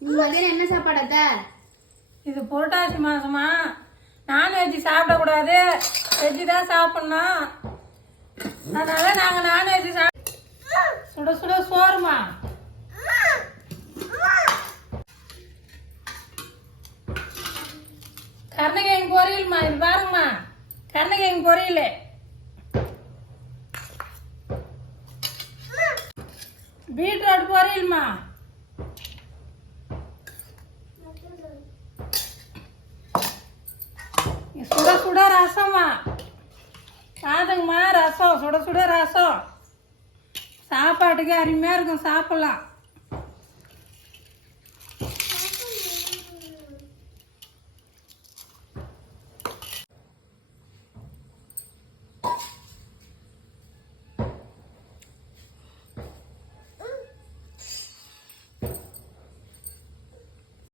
மதியானம் என்ன சாப்பாடு அத்தை? இது புரட்டாசி மாசமா, நான்வெஜ் சாப்பிடக்கூடாது, வெஜ்ஜு தான் சாப்பிடணும். அதனால நாங்கள் நான்வெஜ் சுட சுட சோறுமா. கருணக்கிழங்கு பொரியல்மா, இது பாருங்கம்மா, கருணக்கிழங்கு பொரியல். பீட்ரூட் பொரியல்மா. சுட சுட ரசமா. சாதங்கம்மா, ரசம், சுட சுட ரசம். சாப்பாட்டுக்கு அருமையாக இருக்கும், சாப்பிடலாம்.